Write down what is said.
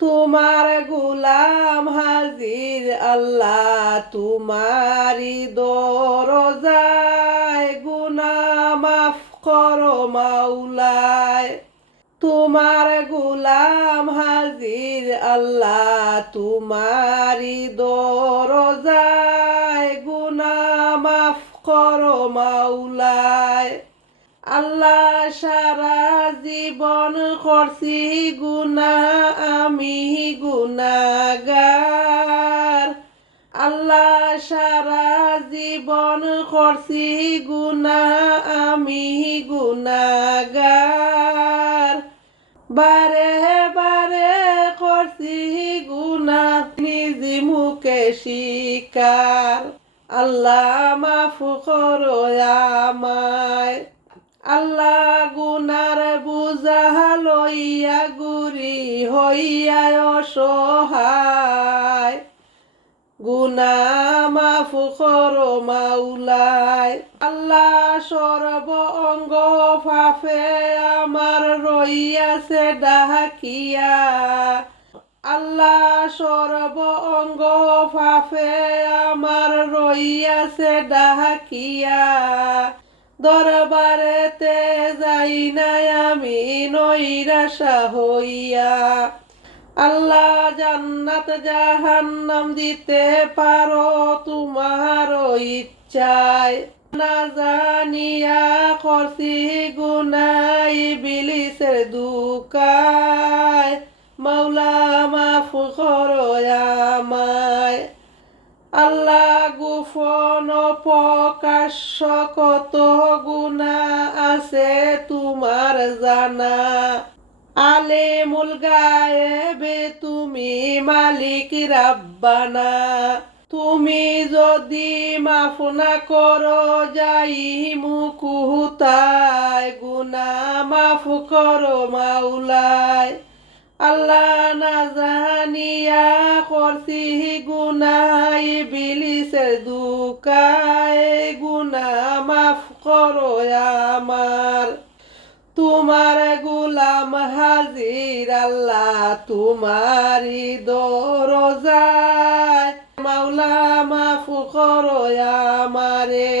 তোমার গোলাম হাজির আল্লাহ, তোমারি দরজায়, গুনাহ মাফ করো মাওলায়। তোমার গোলাম হাজির আল্লাহ, তোমারি দরজায়, গুনাহ মাফ করো মাওলায়। আল্লাহ সারা জীবন করছি গুনাহ, আমি গুনাহগার। আল্লাহ সারা জীবন করছি গুনাহ, আমি গুনাহগার। বারে বারে করছি গুনাহ, নিজ মুখে স্বীকার। আল্লাহ মাফ করো আমায়। আল্লাহ গুনার বুঝা লইয়া গুরি হইয়া অসহায়, গুনাহ মাফ করো মাওলায়। আল্লাহ সর্ব অঙ্গ পাপে আমার রইয়াছে ডাকিয়া। আল্লাহ সর্ব অঙ্গ পাপে আমার রইয়াছে ডাকিয়া। দরবারেতে যাই নাই আমি নৈরাশা হইয়া। আল্লাহ জান্নাত জাহান্নাম দিতে পারো তোমার ইচ্ছায়। না জানিয়া করছি গুনাহ, ইবলিসের দুকায়। মাওলা মাফ করো আমায়। আল্লাহ গোপন প্রকাশ্য কত গুনাহ আছে তোমার জানা। আলেমুল গায়েবে তুমি মালিক রাব্বানা। তুমি যদি মাফ না করো যাইমু কোথায়, গুনাহ মাফ করো মাওলায়। আল্লাহ না জানিয়া করছি গুনাহ, ইবলিসের দুকায়, গুনাহ মাফ করো আমার। তোমার গোলাম হাজির আল্লাহ, তোমারি দরজায়, মাওলা মাফ করো আমারে।